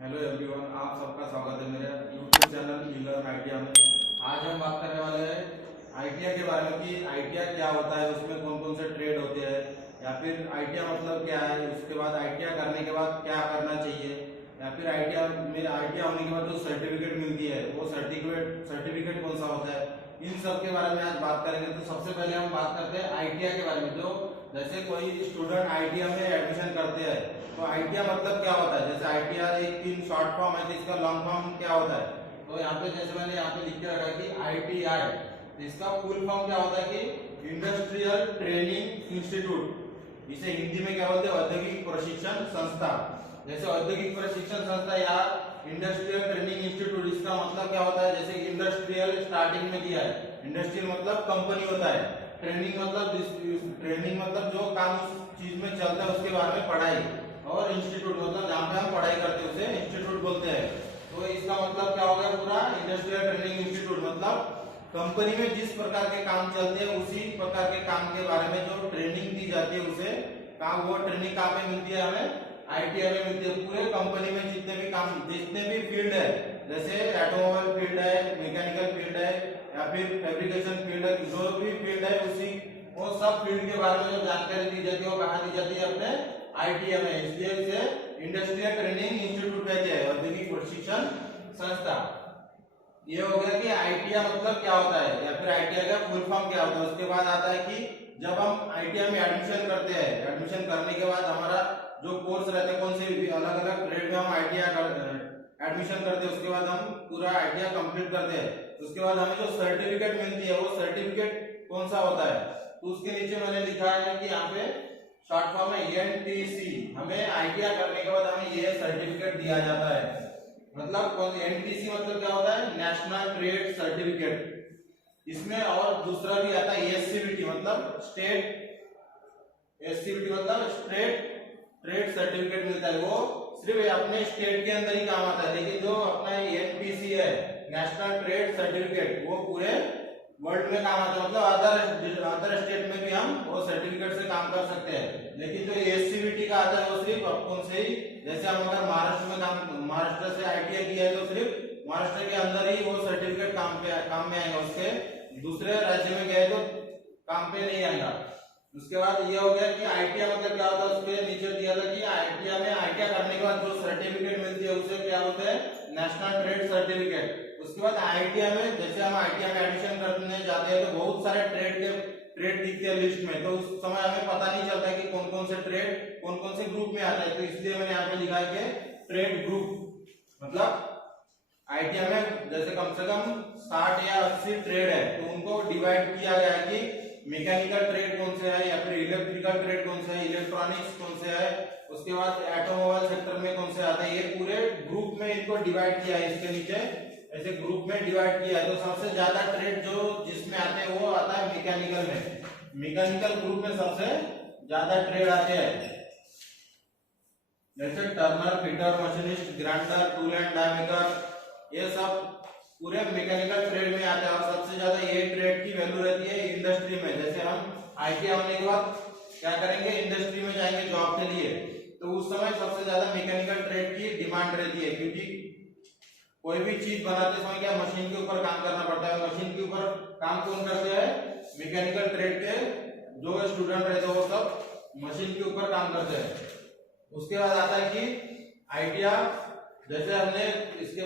Hello everyone, आप सबका स्वागत है मेरे यूट्यूब चैनल यूलर्न आइडिया में। आज हम बात करने वाले हैं आईटीआई के बारे में कि आईटीआई क्या होता है, उसमें कौन कौन से ट्रेड होते हैं, या फिर आईटीआई मतलब क्या है, उसके बाद आईटीआई करने के बाद क्या करना चाहिए, या फिर आईटीआई होने के बाद जो सर्टिफिकेट मिलती है वो सर्टिफिकेट कौन सा होता है, इन सब के बारे में आज बात करेंगे। तो सबसे पहले हम बात करते हैं आईटीआई के बारे में। जो जैसे कोई स्टूडेंट आईटीआई में एडमिशन करते हैं तो आईटीआई मतलब क्या होता है। जैसे आईटीआई एक तीन शॉर्ट फॉर्म है, तो इसका लॉन्ग फॉर्म क्या होता है। तो यहाँ पे जैसे मैंने यहाँ पे लिख के रखा है कि आईटीआई, तो इसका फुल फॉर्म क्या होता है कि इंडस्ट्रियल ट्रेनिंग इंस्टीट्यूट। इसे हिंदी में क्या बोलते हैं, औद्योगिक प्रशिक्षण संस्था। जैसे औद्योगिक प्रशिक्षण संस्था या इंडस्ट्रियल ट्रेनिंग इंस्टीट्यूट, इसका मतलब क्या होता है। जैसे इंडस्ट्रियल स्टार्टिंग में दिया है, इंडस्ट्रियल मतलब कंपनी होता है, ट्रेनिंग मतलब जो काम उस चीज में चलता है उसके बारे में पढ़ाई, और इंस्टीट्यूट मतलब जहाँ पे हम पढ़ाई करते हैं उसे इंस्टीट्यूट बोलते हैं। तो इसका मतलब क्या हो गया, पूरा इंडस्ट्रियल ट्रेनिंग इंस्टीट्यूट मतलब कंपनी में जिस प्रकार के काम चलते हैं उसी प्रकार के काम के बारे में जो ट्रेनिंग दी जाती है उसे काम, वो ट्रेनिंग कहाँ पे मिलती है, हमें आईटीआई में मिलती है। पूरे कंपनी में जितने भी काम, जितने भी फील्ड है, जैसे ऑटोमोबाइल फील्ड है, मैकेनिकल फील्ड है, या फिर फैब्रिकेशन फील्ड है, जो भी फील्ड है उसी वो सब फील्ड के बारे में जो जानकारी दी जाती है वो कहाँ दी जाती है, अपने आईटीआई में। इसलिए इसे इंडस्ट्रियल ट्रेनिंग इंस्टीट्यूट कहते हैं, औद्योगिक प्रशिक्षण संस्था। ये हो गया कि आईटीआई मतलब क्या होता है, या फिर आईटीआई का फुल फॉर्म क्या होता है। उसके बाद आता है कि जब हम आईटीआई में एडमिशन करते हैं, एडमिशन करने के बाद हमारा जो कोर्स रहते हैं, कौन से भी अलग अलग ट्रेड में हम आईटीआई एडमिशन करते हैं, उसके बाद हम पूरा आईटीआई कंप्लीट करते हैं। उसके बाद हमें जो सर्टिफिकेट मिलती है वो सर्टिफिकेट कौन सा होता है, तो उसके नीचे मैंने लिखा है कि यहाँ पे शॉर्ट फॉर्म है एनटीसी। हमें आईटीआई करने के बाद हमें ये सर्टिफिकेट दिया जाता है। मतलब कौन, एनटीसी मतलब क्या होता है, नेशनल ट्रेड सर्टिफिकेट। इसमें और दूसरा भी आता है एससीबीटी मतलब स्टेट, एससीबीटी मतलब स्टेट ट्रेड सर्टिफिकेट मिलता है। वो सिर्फ अपने स्टेट के अंदर ही काम आता है, लेकिन जो अपना एनपीसी है, नेशनल ट्रेड सर्टिफिकेट, वो पूरे वर्ल्ड में काम आता है। मतलब अदर स्टेट में भी हम वो सर्टिफिकेट से काम कर सकते हैं। लेकिन जो एससीबीटी का आता है वो सिर्फ अपन से ही, जैसे हम अगर महाराष्ट्र में काम, महाराष्ट्र से आईटीआई किया है तो सिर्फ महाराष्ट्र के अंदर ही वो सर्टिफिकेट काम में आएगा, उसके दूसरे राज्य में गए तो काम पे नहीं आएगा। उसके बाद ये हो गया कि आईटीआई मतलब क्या होता है। उसके नीचे दिया था कि आईटीआई करने के बाद जो सर्टिफिकेट मिलती है उसे क्या बोलते हैं, नेशनल ट्रेड सर्टिफिकेट। उसके बाद आईटीआई में, जैसे हम आईटीआई में एडमिशन करने जाते हैं तो बहुत सारे ट्रेड दिखते हैं लिस्ट में, तो उस समय हमें पता नहीं चलता कि कौन कौन से ट्रेड कौन कौन से ग्रुप में आता है। तो इसलिए मैंने यहाँ पे लिखा है कि ट्रेड ग्रुप मतलब आईटीआई में जैसे कम से कम 60 या 80 ट्रेड है, तो उनको डिवाइड किया गया है कि मैकेनिकल ट्रेड कौन से है, या फिर इलेक्ट्रिकल ट्रेड कौन से है, इलेक्ट्रॉनिक्स कौन से है, उसके बाद ऑटोमोबाइल सेक्टर में कौन से आता है। ये पूरे ग्रुप में इनको डिवाइड किया है, इसके नीचे ऐसे ग्रुप में डिवाइड किया है। तो सबसे ज्यादा ट्रेड जो जिसमें आते हैं वो आता है मैकेनिकल में, मैकेनिकल ग्रुप में सबसे ज्यादा ट्रेड आते हैं। जैसे turner, fitter, machinist, grinder, tool and die maker, ये सब पूरे मैकेनिकल ट्रेड में आते हैं। और सबसे ज्यादा ये ट्रेड की वैल्यू रहती है इंडस्ट्री में। जैसे हम आईटीआई होने के बाद क्या करेंगे, इंडस्ट्री में जाएंगे जॉब के लिए, तो उस समय सबसे ज्यादा मैकेनिकल ट्रेड की डिमांड रहती है, क्योंकि कोई भी चीज बनाते समय क्या मशीन के ऊपर काम करना पड़ता है। मशीन के ऊपर काम कौन करते हैं, मैकेनिकल ट्रेड के जो स्टूडेंट रहते हैं वो सब मशीन के ऊपर काम करते हैं। उसके बाद आता है कि आईटीआई, जैसे हमने इसके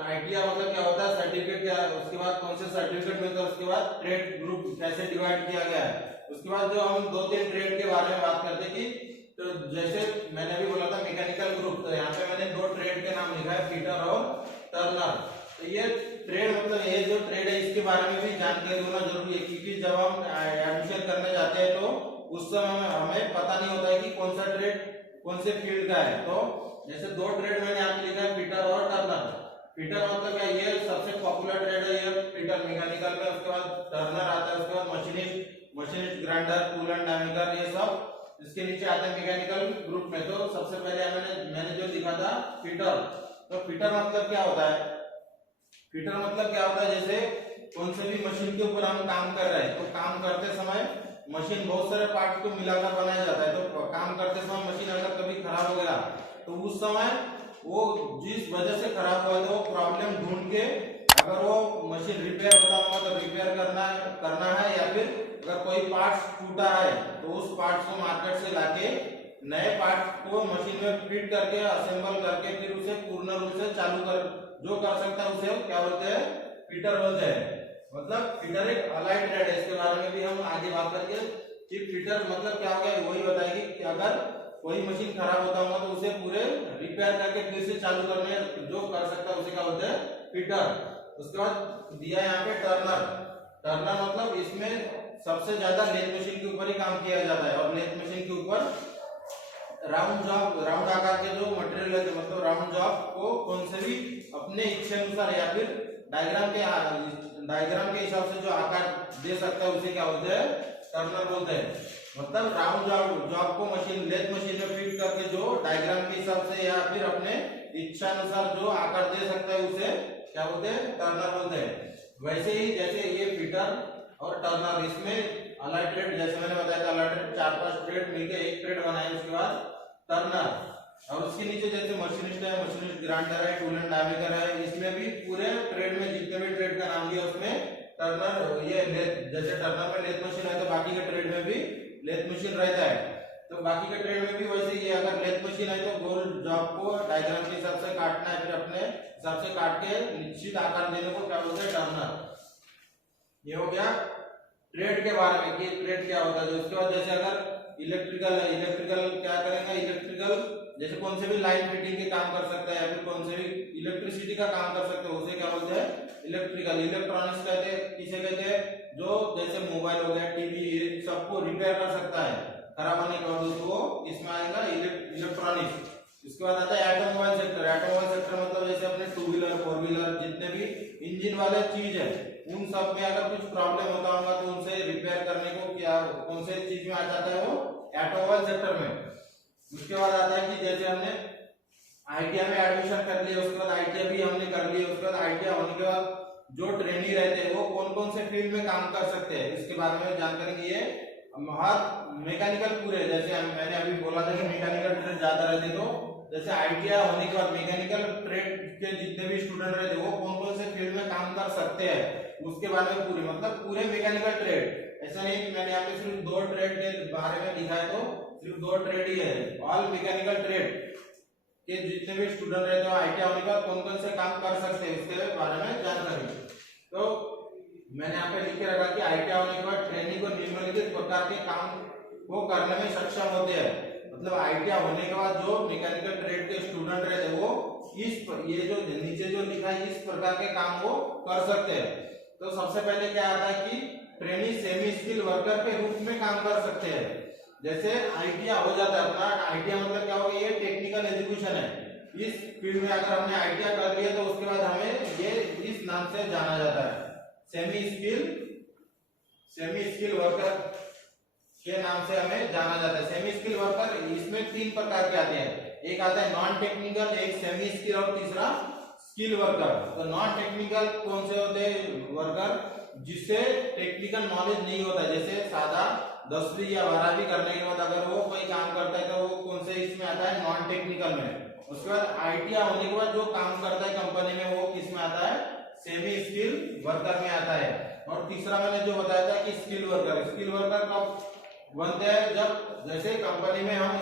आईटीआई मतलब क्या होता है, सर्टिफिकेट क्या, उसके बाद कौन से सर्टिफिकेट मिलता है, उसके बाद ट्रेड ग्रुप कैसे डिवाइड किया गया है। उसके बाद जो हम 2-3 ट्रेड के बारे में बात करते हैं कि, तो जैसे मैंने भी बोला था मैकेनिकल ग्रुप, तो यहाँ पे मैंने 2 ट्रेड के नाम लिखा है, फिटर और टर्नर। तो ये ट्रेड मतलब ये जो ट्रेड है इसके बारे में भी जानकारी होना जरूरी है, क्योंकि जब हम एडमिशन करने जाते हैं तो उस समय हमें पता नहीं होता है कि कौन सा ट्रेड कौन से फील्ड का है। तो जैसे 2 ट्रेड मैंने यहाँ पे लिखा है, फिटर और टर्नर। फिटर मतलब क्या, ये सबसे पॉपुलर ट्रेड है ये फिटर मैकेनिकल में। उसके बाद टर्नर आता है, उसके बाद machinist, grinder, tool and die maker, ये सब इसके नीचे आता है मैकेनिकल ग्रुप में। तो सबसे पहले मैंने जो लिखा था फिटर, तो फिटर मतलब क्या होता है, फिटर मतलब क्या होता है, जैसे कौन से भी मशीन के ऊपर हम काम कर रहे हैं, तो काम करते समय मशीन बहुत सारे पार्ट को मिलाकर बनाया जाता है। तो काम करते समय मशीन अगर कभी खराब हो गया तो उस समय वो जिस वजह से खराब हुआ था वो प्रॉब्लम ढूंढ के अगर वो मशीन रिपेयर होता होगा तो रिपेयर करना है, या फिर अगर कोई पार्ट्स टूटा है तो उस पार्ट्स को मार्केट से लाके नए पार्ट को मशीन में फिट करके असेंबल करके फिर उसे पूर्ण रूप से चालू कर सकता है उसे क्या बोलते हैं, फिटर बोलते हैं। मतलब फिटर एक अलाइड ट्रेड है, इसके बारे में भी हम आगे बात करेंगे कि फिटर मतलब क्या हो गया, वही बताएगी कि अगर कोई मशीन खराब होता होगा तो उसे पूरे रिपेयर करके फिर से चालू करने जो कर सकता है उसे क्या बोलते हैं, फिटर। उसके बाद दिया यहाँ पे टर्नर। टर्नर मतलब इसमें सबसे ज्यादा लेथ मशीन के ऊपर ही काम किया जाता है, और लेथ मशीन के ऊपर राउंड आकार के जो मटेरियल रहते हैं, मतलब राउंड जॉब को कौन से भी अपने इच्छा अनुसार या फिर डायग्राम के हिसाब से जो आकार दे सकता है उसे क्या बोलते हैं, टर्नर बोलते हैं। मतलब राउंड जॉब को लेथ मशीन में फिट करके जो डायग्राम के हिसाब से या फिर अपने इच्छा अनुसार जो आकार दे सकता है उसे क्या बोलते हैं, टर्नर बोलते हैं। वैसे ही जैसे ये फिटर और टर्नर, इसमें अलाइड ट्रेड जैसे मैंने बताया था, अलाइड ट्रेड 4-5 ट्रेड मिलकर एक ट्रेड बनाए, उसके बाद टर्नर। और उसके नीचे जैसे मशीनिस्ट है, मशीनिस्ट ग्राइंडर है, टूल एंड डाई मेकर है, इसमें भी पूरे ट्रेड में जितने भी ट्रेड का नाम दिया उसमें टर्नर, ये जैसे टर्नर में लेथ मशीन है तो बाकी के ट्रेड में भी लेथ मशीन रहता है। तो बाकी के ट्रेड में भी वैसे ही, अगर लेथ मशीन है तो गोल जॉब को डायग्राम के हिसाब से काटना है, फिर अपने हिसाब से काट के निश्चित आकार देने को क्या बोलते हैं, टर्नर। ये हो गया ट्रेड के बारे में कि ट्रेड क्या होता है। उसके बाद जैसे अगर इलेक्ट्रिकल है, इलेक्ट्रिकल क्या करेंगे, इलेक्ट्रिकल जैसे कौन से भी लाइन फिटिंग के काम कर सकता है या फिर कौन से भी इलेक्ट्रिसिटी का काम कर सकते हैं उसे क्या बोलते हैं, इलेक्ट्रिकल। इलेक्ट्रॉनिक्स कहते हैं, किसे कहते हैं, जो जैसे मोबाइल हो गया, टीवी, सबको रिपेयर कर सकता है खराब होने के बाद, उसको इसमें आएगा इलेक्ट्रॉनिक्स। इसके बाद आता है ऑटोमोबाइल सेक्टर। ऑटोमोबाइल सेक्टर मतलब जैसे अपने 2 व्हीलर 4 व्हीलर जितने भी इंजन वाले चीज है उन सब में अगर कुछ प्रॉब्लम होता होगा तो उनसे रिपेयर करने को क्या कौन से चीज में आ जाता है, वो ऑटोमोबाइल सेक्टर में। उसके बाद आता है कि जैसे हमने आईटीआई में एडमिशन कर लिया, उसके बाद आईटीआई भी हमने कर लिया, उसके बाद आईटीआई होने के बाद जो ट्रेनी रहते हैं वो कौन कौन से फील्ड में काम कर सकते हैं इसके बारे में जानकारी। ये हर मैकेनिकल पूरे, जैसे मैंने अभी बोला था कि मैकेनिकल ट्रेड ज्यादा रहते, तो जैसे आईटीआई होने के बाद मैकेनिकल ट्रेड के जितने भी स्टूडेंट रहते वो कौन कौन से फील्ड में काम कर सकते हैं उसके बारे में पूरे, मतलब पूरे मैकेनिकल ट्रेड। ऐसा नहीं कि मैंने यहाँ पे सिर्फ 2 ट्रेड के बारे में लिखा है तो सिर्फ 2 ट्रेड ही है, ऑल मैकेनिकल ट्रेड के जितने भी स्टूडेंट रहते हो आईटीआई होने के बाद कौन कौन से काम कर सकते हैं उसके बारे में जानकारी। तो मैंने यहाँ पे लिख के रखा कि आईटीआई होने के बाद ट्रेनी को निम्नलिखित प्रकार के काम को करने में सक्षम होते हैं। मतलब आईटीआई होने के बाद जो मैकेनिकल ट्रेड के स्टूडेंट रहते वो ये जो नीचे जो लिखा है इस प्रकार के काम वो कर सकते हैं। तो सबसे पहले क्या आता है कि ट्रेनी सेमी स्किल वर्कर के रूप में काम कर सकते हैं। जैसे आईटीआई हो जाता है अपना, आईटीआई मतलब क्या होगा, ये टेक्निकल एजुकेशन है। इस फील्ड में अगर हमने आईटीआई कर लिया तो उसके बाद हमें ये इस नाम से जाना जाता है, सेमी स्किल वर्कर के नाम से हमें जाना जाता है। सेमी स्किल वर्कर इसमें 3 प्रकार के आते हैं, एक आता है नॉन टेक्निकल, एक सेमी स्किल और तीसरा स्किल वर्कर। तो नॉन टेक्निकल कौन से होते हैं वर्कर, जिससे टेक्निकल नॉलेज नहीं होता, जैसे सादा 10वीं या 12वीं करने के बाद अगर वो कोई काम करता है तो वो कौन से इसमें आता है, नॉन टेक्निकल में। उसके बाद आईटीआई होने के बाद जो काम करता है कंपनी में वो किस में आता है, सेमी स्किल वर्कर में आता है। और तीसरा मैंने जो बताया था कि स्किल वर्कर कब बनते हैं, जब जैसे कंपनी में हम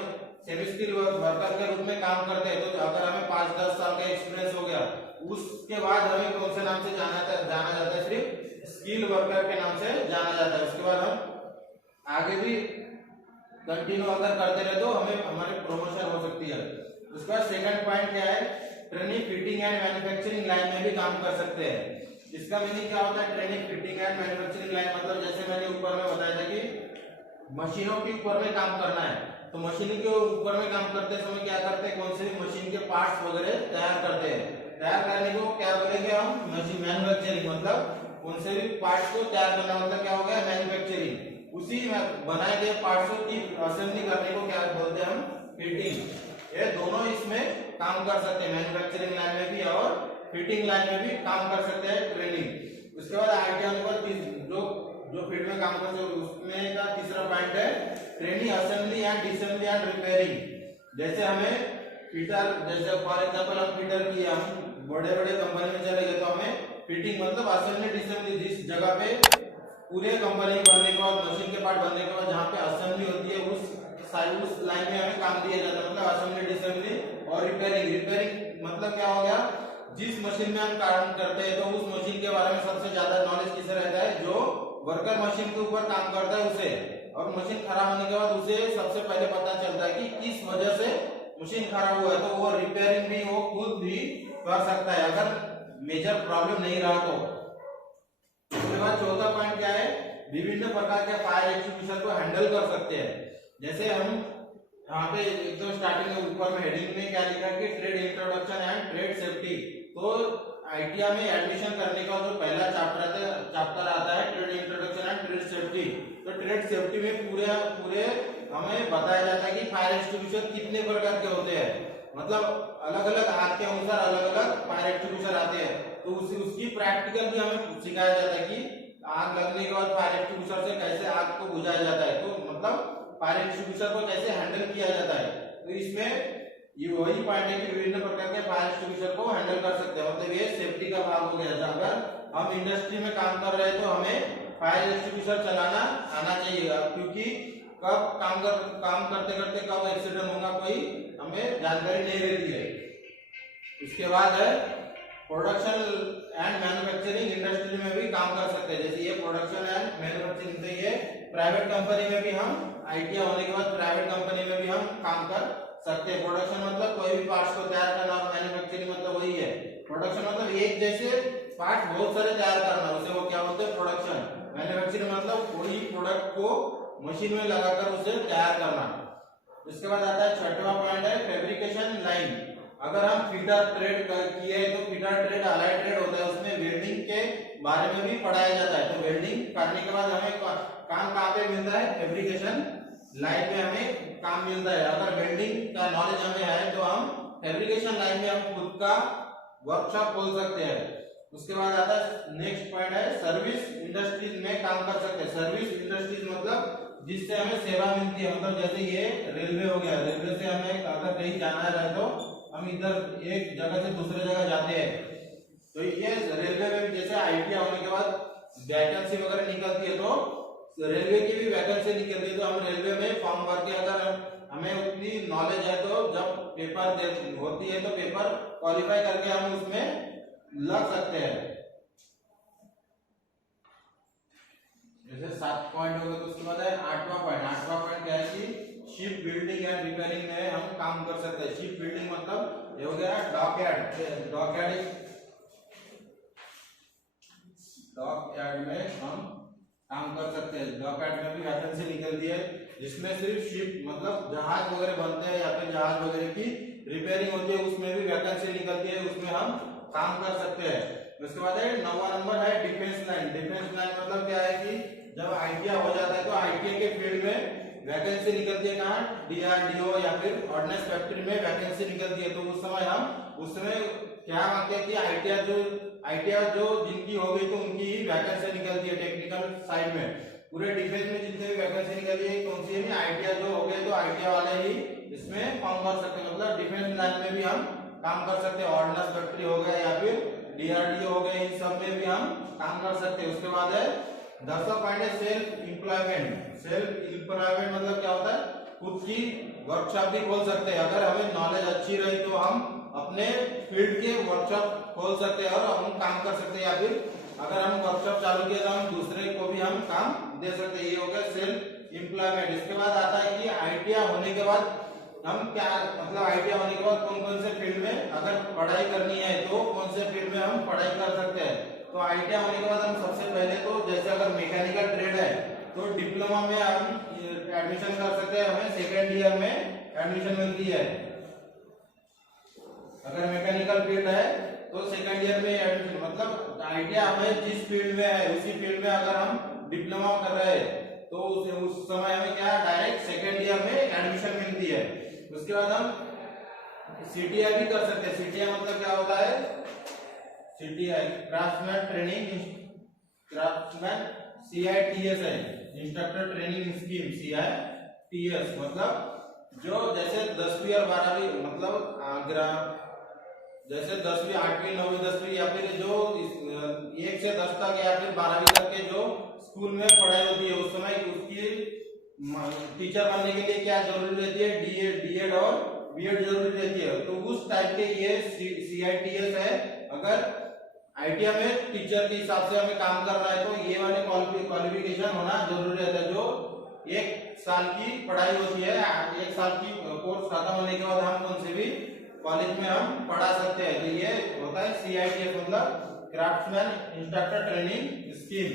सेमी स्किल वर्कर के रूप में काम करते हैं तो अगर हमें 5-10 साल का एक्सपीरियंस हो गया उसके बाद हमें कौन से नाम से जाना जाता है, सिर्फ स्किल वर्कर के नाम से जाना जाता है। उसके बाद हम आगे भी कंटिन्यू अगर करते रहे तो हमें हमारी प्रमोशन हो सकती है। उसके बाद सेकंड पॉइंट क्या है, training fitting and manufacturing line में भी काम कर सकते हैं। इसका मीनिंग क्या होता है, training fitting and manufacturing line मतलब जैसे मैंने ऊपर में बताया था कि मशीनों के ऊपर में काम करना है, तो मशीन के ऊपर में काम करते समय क्या करते हैं, कौन से भी मशीन के पार्ट्स वगैरह तैयार करते हैं। तैयार करने को क्या बोलेंगे हम, मशीन मैन्युफैक्चरिंग, मतलब कौन से भी पार्ट्स को तैयार करना मतलब क्या हो गया, मैन्युफैक्चरिंग। उसी बनाए गए पार्ट्स की असेंबली करने को क्या बोलते हैं हम, फिटिंग। ये दोनों इसमें काम कर सकते हैं, मैन्युफैक्चरिंग लाइन में भी और फिटिंग लाइन में भी काम कर सकते हैं ट्रेनिंग। उसके बाद आईटीआई पर जो फील्ड में काम करते हैं उसमें का तीसरा पॉइंट है training assembly and disassembly and repairing. जैसे हमें फिटर, जैसे फॉर एग्जांपल हम फिटर किया, हम बड़े बड़े कंपनी में चले गए तो हमें फिटिंग मतलब असेंबली डिसेंबली, जिस जगह पे पूरे कंपनी बनने के बाद, मशीन के पार्ट बनने के बाद जहाँ पे असेंबली होती है उस लाइन में हमें काम दिया जाता है, मतलब असेंबली डिसेंबली और रिपेयरिंग। रिपेयरिंग मतलब क्या हो गया, जिस मशीन में हम काम करते हैं तो उस मशीन के बारे में सबसे ज्यादा नॉलेज किसे रहता है, जो वर्कर मशीन के ऊपर काम करता है उसे। और मशीन खराब होने के बाद उसे सबसे पहले पता चलता है कि किस वजह से मशीन खराब हुआ है, तो वो रिपेयरिंग भी वो खुद भी कर सकता है अगर मेजर प्रॉब्लम नहीं रहा तो। उसके बाद चौथा पॉइंट क्या है, विभिन्न प्रकार के फायर एक्सटिंग्विशर को हैंडल कर सकते हैं। जैसे हम यहाँ पे एकदम स्टार्टिंग में ऊपर में हेडिंग में क्या लिखा है कि trade introduction and trade safety. तो आईटीआई में एडमिशन करने का जो पहला चैप्टर आता है trade introduction and trade safety. तो ट्रेड सेफ्टी में पूरे हमें बताया जाता है कि फायर एक्सटिंग्विशर कितने प्रकार के होते हैं, मतलब अलग अलग आग के अनुसार अलग अलग फायर एक्सटिंग्विशर आते हैं। तो उसकी प्रैक्टिकल भी हमें सिखाया जाता है कि आग लगने के बाद फायर एक्सटिंग्विशर से कैसे आग को बुझाया जाता है, तो मतलब फायर एक्सटिंग्विशर को कैसे हैंडल किया जाता है। तो इसमें ये वही पॉइंट है कि विभिन्न प्रकार के फायर एक्सटिंग्विशर को हैंडल कर सकते हैं, मतलब ये सेफ्टी का भाग हो गया। अगर हम इंडस्ट्री में काम कर रहे हैं तो हमें फायर एक्सटिंग्विशर चलाना आना चाहिए, क्योंकि कब काम करते करते कब एक्सीडेंट होगा कोई हमें जानकारी नहीं रहती है। उसके बाद है प्रोडक्शन एंड मैन्युफैक्चरिंग, इंडस्ट्री में भी काम कर सकते हैं। जैसे ये प्रोडक्शन एंड मैन्युफैक्चरिंग से ये प्राइवेट कंपनी में भी हम आईटीआई होने के बाद प्राइवेट कंपनी में भी हम काम कर सकते हैं। प्रोडक्शन मतलब कोई भी पार्ट्स को तैयार करना और मैन्युफैक्चरिंग मतलब वही है। प्रोडक्शन मतलब एक जैसे पार्ट बहुत सारे तैयार करना, उसे वो क्या बोलते हैं, प्रोडक्शन। मैन्युफैक्चरिंग मतलब कोई प्रोडक्ट को मशीन में लगाकर उसे तैयार करना। इसके बाद आता है छठवां पॉइंट है फैब्रिकेशन लाइन। अगर हम फीटर ट्रेड किए तो फीटर ट्रेड अलाइड ट्रेड होता है, उसमें वेल्डिंग के बारे में भी पढ़ाया जाता है। तो वेल्डिंग करने के बाद हमें काम कहाँ पे मिलता है, फैब्रिकेशन लाइन में हमें काम मिलता है। अगर वेल्डिंग का नॉलेज हमें है तो हम फैब्रिकेशन लाइन में हम खुद का वर्कशॉप खोल सकते हैं। उसके बाद आता है नेक्स्ट पॉइंट है सर्विस इंडस्ट्रीज में काम कर सकते हैं। सर्विस इंडस्ट्रीज मतलब जिससे हमें सेवा मिलती है, मतलब जैसे ये रेलवे हो गया, रेलवे से हमें अगर कहीं जाना है तो हम इधर एक जगह से दूसरे जगह जाते हैं। तो ये रेलवे में भी जैसे आईटीआई होने के बाद वैकेंसी वगैरह निकलती है, तो रेलवे की भी वैकेंसी निकलती है, तो हम रेलवे में फॉर्म भर के अगर हमें उतनी नॉलेज है तो जब पेपर होती है तो पेपर क्वालिफाई करके हम उसमें लग सकते हैं। जैसे 7 पॉइंट हो गए, तो उसके बाद है 8वां पॉइंट क्या है कि शिप बिल्डिंग एंड रिपेयरिंग में हम काम कर सकते हैं। शिप बिल्डिंग मतलब ये हो गया डॉकयार्ड। डॉकयार्ड में हम काम कर सकते हैं। डॉकयार्ड में भी वैकेंसी निकलती है, जिसमें सिर्फ शिप मतलब जहाज वगैरह बनते हैं या फिर जहाज वगैरह की रिपेयरिंग होती है, उसमें भी वैकेंसी निकलती है, उसमें हम काम कर सकते हैं। उसके बाद है 9वां नंबर है डिफेंस लाइन। डिफेंस लाइन मतलब क्या है कि जब आईटीआई हो जाता है तो आईटीआई के फील्ड में वैकेंसी निकलती है, कहाँ, डीआरडीओ या फिर ऑर्डिनेंस फैक्ट्री में वैकेंसी निकलती है। तो उस समय क्या वाक्य कि आईटीआई जो जिनकी हो गई तो उनकी ही वैकेंसी निकलती है टेक्निकल साइड में। पूरे डिफेंस में जितने भी वैकेंसी निकलती है कौन सी है, आईटीआई जो हो गए तो आईटीआई वाले ही इसमें फॉर्म भर सकते हैं। मतलब डिफेंस लाइन में भी हम काम कर सकते हैं, ऑर्डिनेंस फैक्ट्री हो गया या फिर डीआरडीओ हो गए, इन सब में भी हम काम कर सकते हैं। उसके बाद है 10वां पॉइंट है सेल्फ एम्प्लॉयमेंट। सेल्फ एम्प्लॉयमेंट मतलब क्या होता है, खुद की वर्कशॉप भी खोल सकते हैं। अगर हमें नॉलेज अच्छी रही तो हम अपने फील्ड के वर्कशॉप खोल सकते हैं और हम काम कर सकते हैं, या फिर अगर हम वर्कशॉप चालू किया तो हम दूसरे को भी हम काम दे सकते हैं। ये हो गया सेल्फ एम्प्लॉयमेंट। इसके बाद आता है कि आईटीआई होने के बाद हम क्या, मतलब आईटीआई होने के बाद कौन कौन से फील्ड में अगर पढ़ाई करनी है तो कौन से फील्ड में हम पढ़ाई कर सकते हैं। तो आईटीआई होने के बाद हम सबसे पहले तो जैसे अगर मैकेनिकल ट्रेड है तो डिप्लोमा में हम एडमिशन कर सकते हैं, हमें सेकेंड ईयर में एडमिशन मिलती है। अगर मैकेनिकल फील्ड है तो सेकेंड ईयर में एडमिशन, मतलब आईटीआई हमें जिस फील्ड में है उसी फील्ड में अगर हम डिप्लोमा कर रहे हैं तो उस समय हमें क्या डायरेक्ट सेकेंड ईयर में एडमिशन मिलती है। उसके बाद हम सीटीआई भी कर सकते हैं। सीटीआई मतलब क्या होता है, CTI craftsman training craftsman CITS है, इंस्ट्रक्टर ट्रेनिंग स्कीम CITS मतलब जो जैसे 10वीं और 12वीं मतलब जैसे 10वीं 8वीं 9वीं 10वीं या फिर जो 1 से 10 तक या फिर 12वीं तक के जो स्कूल में पढ़ाई होती है उस समय उसकी टीचर बनने के लिए क्या जरूरी रहती है, डीएड और बीएड जरूरी रहती है। तो उस टाइप के ये सीआईटीएस है। अगर आईटीआई में टीचर के हिसाब से हमें काम करना है तो ये वाले क्वालिफिकेशन होना जरूरी रहता है। जो 1 साल की पढ़ाई होती है, 1 साल की कोर्स खत्म होने के बाद हम कौन से भी कॉलेज में हम पढ़ा सकते हैं। तो ये होता है सीआईटीएस मतलब क्राफ्ट्समैन इंस्ट्रक्टर ट्रेनिंग स्कीम।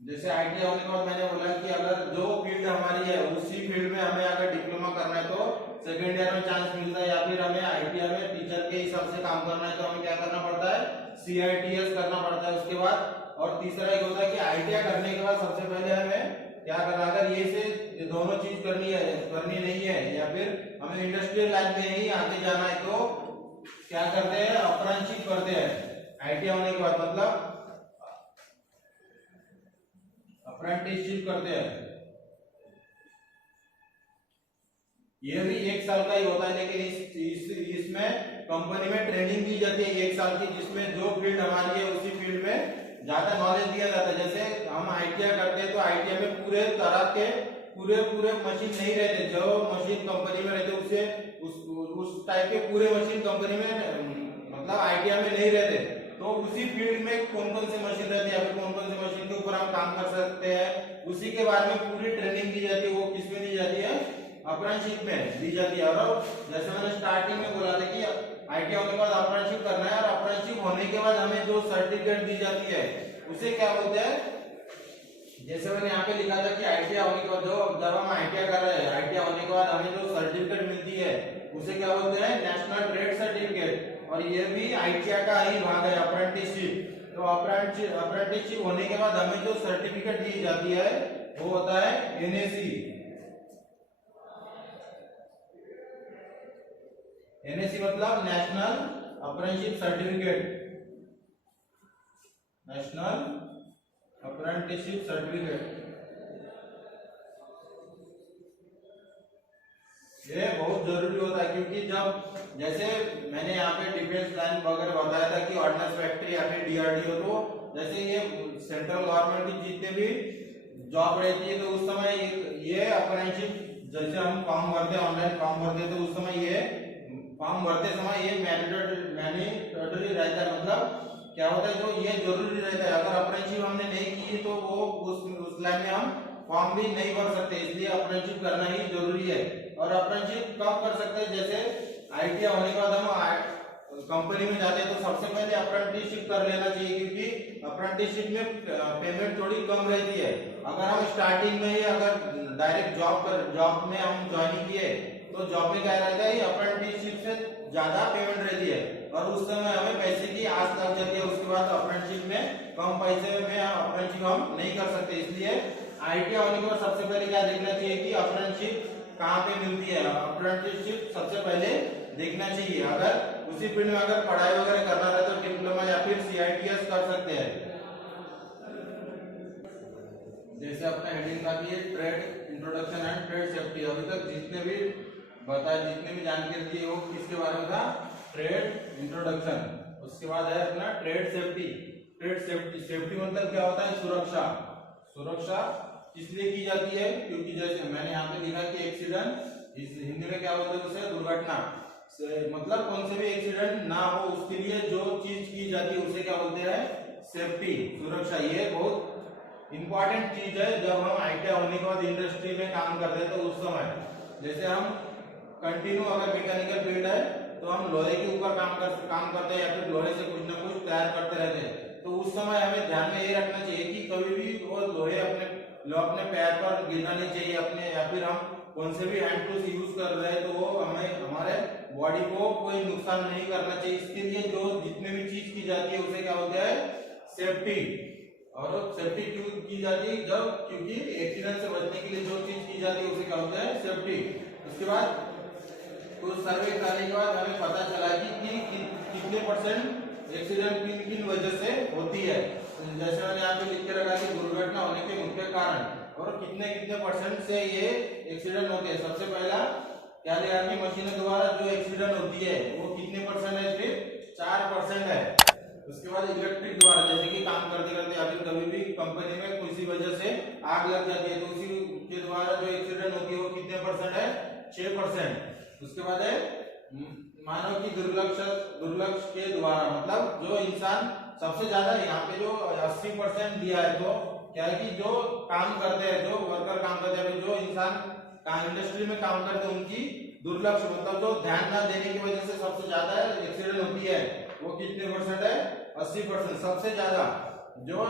जैसे आईटीआई होने के बाद मैंने बोला कि अगर जो फील्ड हमारी है उसी फील्ड में हमें अगर डिप्लोमा करना है तो सेकेंड ईयर में चांस मिलता है, या फिर हमें आईटीआई में टीचर के हिसाब से काम करना है तो हमें क्या करना पड़ता है, सीआईटीएस करना पड़ता है। उसके बाद और तीसरा एक होता है कि आईटीआई करने के बाद सबसे पहले हमें क्या करना, अगर ये दोनों चीज करनी नहीं है या फिर हमें इंडस्ट्रियल लाइन में ही आगे जाना है तो क्या करते हैं, अप्रेंटिसशिप करते हैं। आईटीआई होने के बाद मतलब अप्रेंटिसशिप करते हैं। ये भी 1 साल का ही होता है, लेकिन इसमें कंपनी में ट्रेनिंग दी जाती है 1 साल की, जिसमें जो फील्ड हमारी है उसी फील्ड में ज्यादा नॉलेज दिया जाता है। जैसे हम आईटीआई करते हैं तो आईटीआई में पूरे तरह के पूरे मशीन नहीं रहते, जो मशीन कंपनी में रहते उससे उस टाइप के पूरे मशीन कंपनी में मतलब आईटीआई में नहीं रहते। तो उसी फील्ड में कौन कौन से मशीन रहते हैं या फिर कौन कौन से मशीन के ऊपर हम काम कर सकते हैं, उसी के बारे में पूरी ट्रेनिंग दी जाती है। वो किसमें दी जाती है, अप्रेंटिसशिप में दी जाती है। और जैसे मैंने स्टार्टिंग में बोला था कि आईटीआई होने के बाद अप्रेंटिसशिप करना है, और अप्रेंटिसशिप होने के बाद हमें जो सर्टिफिकेट दी जाती है उसे क्या बोलते हैं, जैसे मैंने यहाँ पे लिखा था कि आईटीआई होने के बाद जब हम आईटीआई कर रहे हैं, आईटीआई होने के बाद हमें जो सर्टिफिकेट मिलती है उसे क्या बोलते हैं, नेशनल ट्रेड सर्टिफिकेट। और ये भी आईटीआई का ही भाग है, अप्रेंटिसशिप। तो अप्रेंटिसशिप होने के बाद हमें जो सर्टिफिकेट दी जाती है वो होता है एनएसी। एनएसी मतलब national apprenticeship certificate, national apprenticeship certificate. ये बहुत जरूरी होता है, क्योंकि जब जैसे मैंने यहाँ पे डिफेंस लाइन वगैरह बताया था कि ऑर्डिनेंस फैक्ट्री या फिर डीआरडीओ, तो जैसे ये सेंट्रल गवर्नमेंट की जितने भी जॉब रहती है तो उस समय ये अप्रेंटिसशिप जैसे हम फॉर्म भरते हैं, ऑनलाइन फॉर्म भरते हैं, तो उस समय ये फॉर्म भरते समय ये मैंडेटरी रहता है। मतलब क्या होता है, जो ये जरूरी रहता है। अगर अप्रेंटिसशिप हमने नहीं की तो वो उस लाइन में हम फॉर्म भी नहीं भर सकते, इसलिए अप्रेंटिसशिप करना ही जरूरी है। और अप्रेंटिसशिप कब कर सकते हैं, जैसे आईटीआई होने के बाद हम कंपनी में जाते हैं तो सबसे पहले अप्रेंटिसशिप कर लेना चाहिए, क्योंकि अप्रेंटिसशिप में पेमेंट थोड़ी कम रहती है। अगर हम स्टार्टिंग में ही अगर डायरेक्ट जॉब में हम ज्वाइनिंग किए तो जॉब में क्या रहता है, अप्रेंटिसशिप से ज्यादा पेमेंट रहती है और उस समय हमें पैसे की आस लग जाती है। उसके बाद अप्रेंटिसशिप में कम पैसे में अप्रेंटिसशिप हम नहीं कर सकते। इसलिए आईटीआई होने के बाद सबसे पहले क्या देखना चाहिए कि अप्रेंटिसशिप कहाँ पे मिलती है, अप्रेंटिसशिप सबसे पहले देखना चाहिए। अगर उसी फील्ड में अगर पढ़ाई वगैरह करना रहे तो डिप्लोमा या फिर सीआईटीएस कर सकते हैं। जैसे अपना हेडिंग था कि trade introduction and trade safety. अभी तक जितने भी जानकारी दी वो किसके बारे में था, ट्रेड इंट्रोडक्शन। उसके बाद है अपना ट्रेड सेफ्टी। ट्रेड सेफ्टी मतलब क्या होता है, सुरक्षा किस लिए की जाती है, क्योंकि जैसे मैंने यहाँ पे लिखा कि एक्सीडेंट, इस हिंदी में क्या बोलते हैं उसे, दुर्घटना। मतलब कौन से भी एक्सीडेंट ना हो उसके लिए जो चीज की जाती है उसे क्या बोलते हैं, सेफ्टी, सुरक्षा। ये बहुत इंपॉर्टेंट चीज है। जब हम आईटीआई होने के बाद इंडस्ट्री में काम करते हैं तो उस समय जैसे हम कंटिन्यू अगर मैकेनिकल फील्ड है तो हम लोहे के ऊपर काम करते हैं या फिर लोहे से कुछ ना कुछ तैयार करते रहते हैं। तो उस समय हमें ध्यान में ये रखना चाहिए कि कभी भी वो लोहे अपने पैर पर गिरना नहीं चाहिए अपने, या फिर हम कौन से भी हैंड टूल्स यूज कर रहे हैं तो वो हमें हमारे बॉडी को कोई नुकसान नहीं करना चाहिए। इसके लिए जो जितने भी चीज की जाती है उसे क्या बोलते हैं, सेफ्टी। और सेफ्टी क्यों की जाती है, जब क्योंकि एक्सीडेंट से बचने के लिए जो चीज की जाती है उसे क्या बोलते हैं, सेफ्टी। उसके बाद कुछ सर्वे करने के बाद हमें पता चला कि कितने % एक्सीडेंट किन किन वजह से होती है। जैसे मैंने यहाँ पे लिख के रखा कि दुर्घटना होने के मुख्य कारण, और कितने कितने परसेंट से ये एक्सीडेंट होते हैं। सबसे पहला क्या दिया कि मशीनों द्वारा जो एक्सीडेंट होती है वो कितने परसेंट है, सिर्फ 4% है। उसके बाद इलेक्ट्रिक द्वारा, जैसे कि काम करते करते अभी कभी भी कंपनी में किसी वजह से आग लग जाती है तो उसी के द्वारा जो एक्सीडेंट होती है वो कितने परसेंट है, 6%। उसके बाद है मानव की दुर्लक्ष्य के द्वारा, मतलब जो इंसान सबसे ज्यादा यहाँ पे जो 80% दिया है, तो क्या है कि जो काम करते हैं, जो वर्कर काम करते हैं, जो इंसान इंडस्ट्री में काम करते हैं, उनकी दुर्लक्ष्य मतलब जो ध्यान न देने की वजह से सबसे ज्यादा एक्सीडेंट होती है, वो कितने परसेंट है, 80%। सबसे ज्यादा जो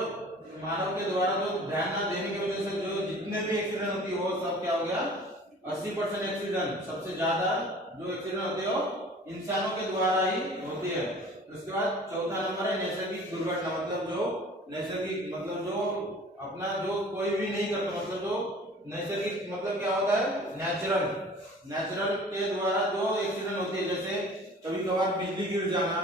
मानव के द्वारा जो ध्यान न देने की वजह से जो जितने भी एक्सीडेंट होती है वो सब क्या हो गया, 80% एक्सीडेंट। सबसे ज्यादा जो एक्सीडेंट होते हैं वो इंसानों के द्वारा ही होती है। उसके बाद चौथा नंबर है नैसर्गिक दुर्घटना, मतलब जो नैसर्गिक मतलब जो अपना जो कोई भी नहीं करता, मतलब जो नैसर्गिक मतलब क्या होता है, नेचुरल के द्वारा जो एक्सीडेंट होती है, जैसे कभी कभार बिजली गिर जाना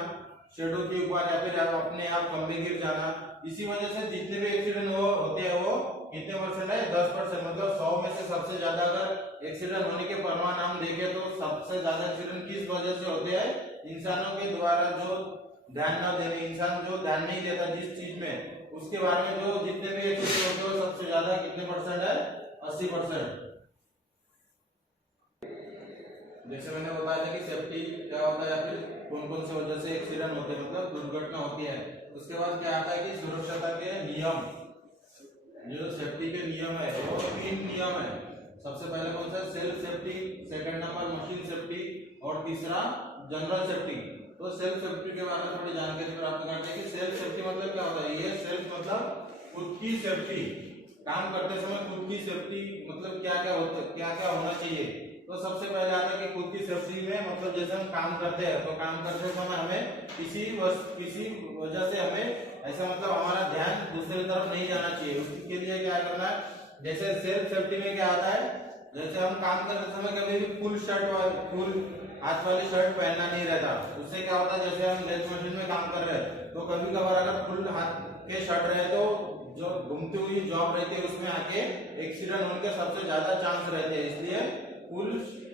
शेडों के ऊपर, या फिर अपने आप खंभे गिर जाना, इसी वजह से जितने भी एक्सीडेंट होते हैं वो कितने परसेंट है, 10%। मतलब 100 में से सबसे ज्यादा अगर एक्सीडेंट होने के परिमाण हम देखें तो सबसे ज्यादा एक्सीडेंट किस वजह से होते हैं, इंसानों के द्वारा जो ध्यान न देने, इंसान जो ध्यान नहीं देता जिस चीज में, उसके बारे में जो जितने भी एक्सीडेंट होते हैं सबसे ज्यादा कितने परसेंट है, 80%। जैसे मैंने बताया था कि सेफ्टी क्या होता है या फिर कौन कौन से वजह से एक्सीडेंट होते हैं, मतलब दुर्घटना होती है। उसके बाद क्या आता है कि सुरक्षा के नियम, जो सेफ्टी के नियम है वो 3 नियम है। सबसे पहले कौन सा, self safety, second number machine safety, और तीसरा जनरल सेफ्टी। तो सेल्फ सेफ्टी के बारे में थोड़ी जानकारी प्राप्त करते हैं कि सेल्फ सेफ्टी मतलब क्या होता है। ये सेल्फ मतलब खुद की सेफ्टी, काम करते समय खुद की सेफ्टी मतलब क्या क्या होता है, क्या क्या होना चाहिए। तो सबसे पहले आता है कि खुद की सेफ्टी में मतलब जैसे हम काम करते हैं तो काम करते समय हमें किसी वजह से हमें ऐसा मतलब हमारा ध्यान दूसरी तरफ नहीं जाना चाहिए। उसके लिए क्या करना है, जैसे सेल्फ सेफ्टी में क्या आता है, जैसे हम काम करते समय कभी भी फुल हाथ वाली शर्ट पहनना नहीं रहता। उससे क्या होता है, जैसे हम लेथ मशीन में काम कर रहे हैं तो कभी कभार अगर फुल हाथ के शर्ट रहे तो जो घूमती हुई जॉब रहती है उसमें आके एक्सीडेंट होने के सबसे ज्यादा चांस रहते हैं, इसलिए फुल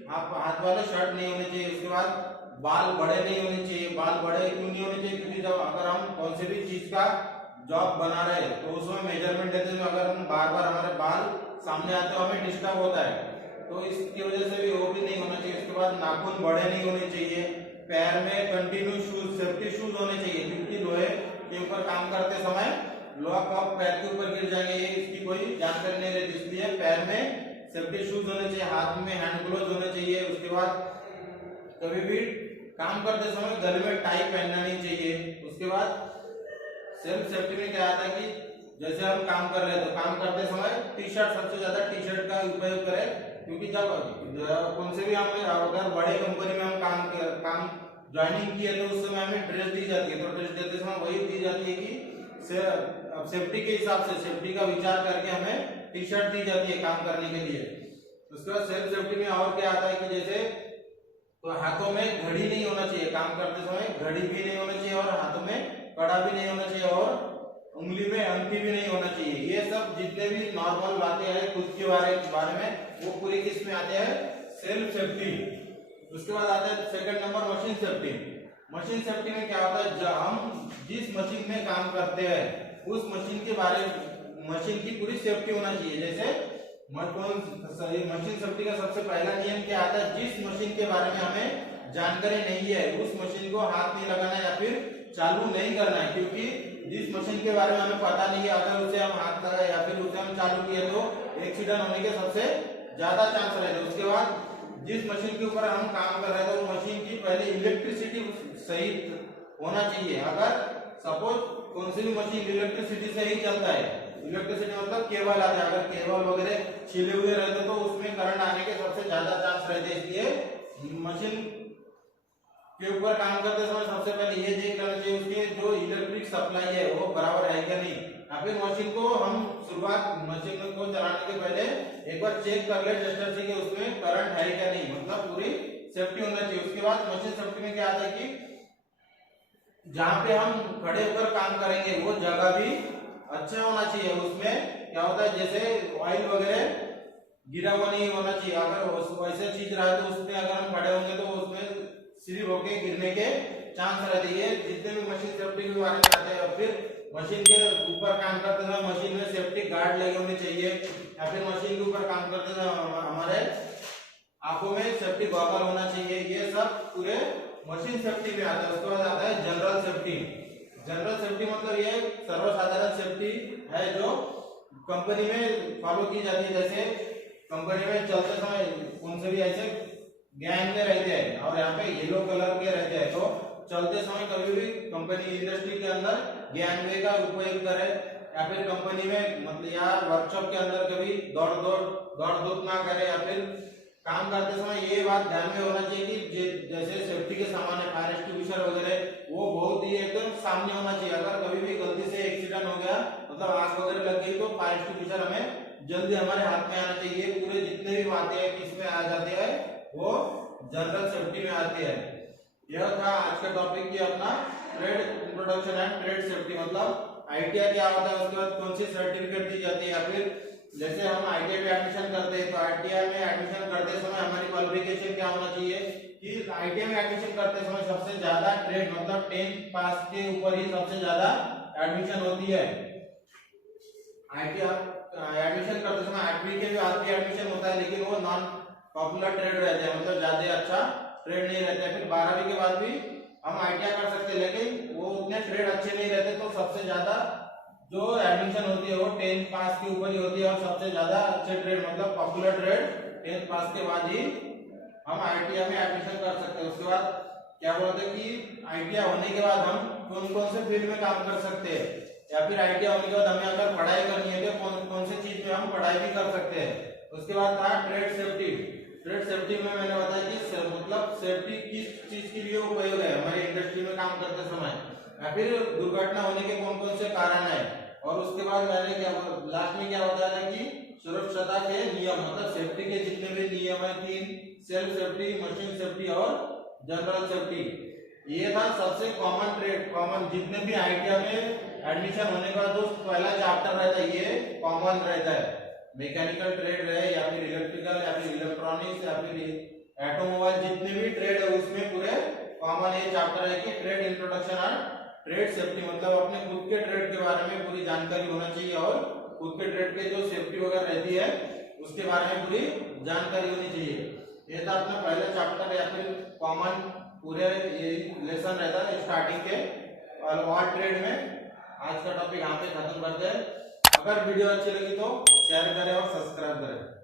हाथ वाले शर्ट नहीं होने चाहिए। उसके बाद बाल बड़े नहीं होने चाहिए। बाल बड़े क्यों नहीं होने चाहिए, क्योंकि जब अगर हम कौन सी भी चीज का जॉब बना रहे हैं तो उसमें मेजरमेंट लेते हैं, अगर हम बार बार हमारे बाल सामने आते हो हमें डिस्टर्ब होता है, तो इसकी वजह से भी वो भी नहीं होना चाहिए। उसके बाद नाखून बड़े नहीं होने चाहिए। पैर में कंटिन्यू शूज, सेफ्टी शूज होने चाहिए, क्योंकि लोहे के ऊपर काम करते समय लोहा कब पैर के ऊपर गिर जाएंगे ये इसकी कोई जानकारी नहीं रहती, इसलिए पैर में सेफ्टी शूज होने चाहिए, हाथ में हैंड ग्लोव्स होने चाहिए। उसके बाद कभी भी काम करते समय गले में टाई पहनना नहीं चाहिए। उसके बाद सेल्फ सेफ्टी में क्या आता है कि जैसे हम काम कर रहे हैं तो काम करते समय टी शर्ट, सबसे ज्यादा टी शर्ट का उपयोग करें, क्योंकि जब कौन से भी हम अगर बड़े कंपनी में हम काम ज्वाइनिंग किए तो उस समय हमें ड्रेस दी जाती है, तो ड्रेस देते समय वही दी जाती है कि सेफ्टी के हिसाब से, सेफ्टी का विचार करके हमें टी शर्ट दी जाती है काम करने के लिए। उसके बाद सेल्फ सेफ्टी में और क्या आता है कि जैसे तो हाथों में घड़ी नहीं होना चाहिए, काम करते समय घड़ी भी नहीं होना चाहिए, और हाथों में कड़ा भी नहीं होना चाहिए, और उंगली में अंगूठी भी नहीं होना चाहिए। ये सब जितने भी नॉर्मल बातें हैं खुद के बारे में वो पूरी किस में आते हैं, सेल्फ सेफ्टी। उसके बाद आता है second number machine safety. Machine safety में क्या होता है, जब हम जिस मशीन में काम करते हैं उस मशीन के मशीन की पूरी सेफ्टी होना चाहिए। जैसे मशीन सेफ्टी का सबसे पहला नियम क्या आता है, जिस मशीन के बारे में हमें जानकारी नहीं है उस मशीन को हाथ नहीं लगाना या फिर चालू नहीं करना है, क्योंकि जिस मशीन के बारे में हमें पता नहीं है अगर उसे हम हाथ लगाए या फिर उसे हम चालू किए तो एक्सीडेंट होने के सबसे ज्यादा चांस रहते हैं। उसके बाद जिस मशीन के ऊपर हम काम कर रहे हैं तो वो मशीन की पहले इलेक्ट्रिसिटी सही होना चाहिए। अगर सपोज कौन सी भी मशीन इलेक्ट्रिसिटी से ही चलता है, इलेक्ट्रिसिटी मतलब केबल आते हैं, अगर केबल वगैरह छिले हुए रहते तो उसमें करंट आने के सबसे ज्यादा चांस रहते हैं। इसलिए मशीन के ऊपर काम करते समय सबसे पहले ये देख लेना चाहिए उसके जो इलेक्ट्रिक सप्लाई है वो बराबर है क्या नहीं, या फिर मशीन को हम मशीन को चलाने के पहले एक बार चेक कर ले टेस्टर से कि उसमें करंट है क्या नहीं, मतलब पूरी सेफ्टी होना चाहिए। उसके बाद मशीन सेफ्टी में क्या आता है कि जहाँ पे हम खड़े होकर काम करेंगे वो जगह भी अच्छा होना चाहिए, उसमें क्या होता है, जैसे ऑयल वगैरह गिरा हुआ नहीं होना चाहिए। अगर वैसे चीज रहा है तो उसमें अगर हम खड़े होंगे तो उसमें स्लिप होके गिरने के चांस रहते हैं। जितने भी मशीन सेफ्टी के बारे में आते हैं, और फिर मशीन के ऊपर काम करते समय मशीन में सेफ्टी गार्ड लगे होने चाहिए, या फिर मशीन के ऊपर काम करते समय हमारे आंखों में सेफ्टी गॉगल होना चाहिए। ये सब पूरे मशीन सेफ्टी में आता है। उसके बाद आता है जनरल सेफ्टी। जनरल सेफ्टी मतलब ये सर्वसाधारण सेफ्टी है जो कंपनी में फॉलो की जाती है। जैसे कंपनी में चलते समय कौन से भी ऐसे गैंग में रहते हैं और यहाँ पे येलो कलर के रहते हैं, तो चलते समय कभी भी कंपनी इंडस्ट्री के अंदर गैंगवे का उपयोग करे, या फिर कंपनी में मतलब या वर्कशॉप के अंदर कभी दौड़ धूप ना करे, या फिर काम करते समय ये बात ध्यान में होना चाहिए कि जैसे सेफ्टी के सामान है, फायर एक्सटिंग्विशर वगैरह, वो बहुत ही एकदम सामने होना चाहिए। अगर कभी भी गलती से एक्सीडेंट हो गया, मतलब आग वगैरह लग गई, तो फायर एक्सटिंग्विशर हमें जल्दी हमारे हाथ में आना चाहिए। पूरे जितने भी बातें हैं किसमें आ जाते हैं, वो जनरल सेफ्टी में आती है। यह था आज का टॉपिक कि अपना trade introduction and trade safety, मतलब आईटीआई क्या होता है, उसके बाद कौन सी सर्टिफिकेट दी जाती है, या फिर जैसे हम आईटीआई में एडमिशन करते हैं तो आईटीआई में एडमिशन करते समय हमारी क्वालिफिकेशन क्या होना चाहिए कि आईटीआई में एडमिशन करते समय सबसे ज्यादा ट्रेड मतलब 10th पास के ऊपर ही सबसे ज्यादा एडमिशन होती है। आईटीआई एडमिशन करते समय 8वीं के बाद भी एडमिशन होता है, लेकिन वो नॉन पॉपुलर ट्रेड रहते हैं, मतलब ज्यादा अच्छा ट्रेड नहीं रहते। फिर 12वीं के बाद भी हम आईटीआई कर सकते हैं, लेकिन वो उतने ट्रेड अच्छे नहीं रहते। तो सबसे ज्यादा जो एडमिशन होती है वो 10th पास के ऊपर ही होती है, और सबसे ज्यादा अच्छे ट्रेड मतलब पॉपुलर ट्रेड 10th पास के बाद ही हम आईटीआई में एडमिशन कर सकते हैं। उसके बाद क्या बोलते हैं कि आईटीआई होने के बाद हम कौन कौन से फील्ड में काम कर सकते हैं, या फिर आईटीआई होने के बाद हमें अगर पढ़ाई करनी है तो कौन कौन सी चीज में हम पढ़ाई भी कर सकते हैं। उसके बाद था ट्रेड सेफ्टी। ट्रेड सेफ्टी में मैंने बताया कि मतलब सेफ्टी किस चीज के लिए उपयोग है हमारी इंडस्ट्री में काम करते समय, या फिर दुर्घटना होने के कौन कौन से कारण है। और उसके बाद मैंने क्या लास्ट में क्या बताया था कि सुरक्षता के नियम, मतलब सेफ्टी के जितने भी नियम है 3, सेल्फ सेफ्टी, मशीन सेफ्टी और जनरल सेफ्टी। ये था सबसे कॉमन ट्रेड, कॉमन जितने भी आईटीआई में एडमिशन होने का जो पहला चैप्टर रहता है ये कॉमन रहता है। मैकेनिकल ट्रेड रहे या फिर इलेक्ट्रिकल या फिर इलेक्ट्रॉनिक्स या फिर ऑटोमोबाइल, जितने भी ट्रेड है उसमें पूरे कॉमन ये चैप्टर है कि ट्रेड इंट्रोडक्शन और ट्रेड सेफ्टी, मतलब अपने खुद के ट्रेड के बारे में पूरी जानकारी होना चाहिए, और खुद के ट्रेड के जो सेफ्टी वगैरह रहती है उसके बारे में पूरी जानकारी होनी चाहिए। ये था अपना पहला चैप्टर या फिर कॉमन पूरे ये लेसन रहता है स्टार्टिंग के और ऑल ट्रेड में। आज का टॉपिक यहाँ पे खत्म करते हैं। अगर वीडियो अच्छी लगी तो शेयर करें और सब्सक्राइब करें।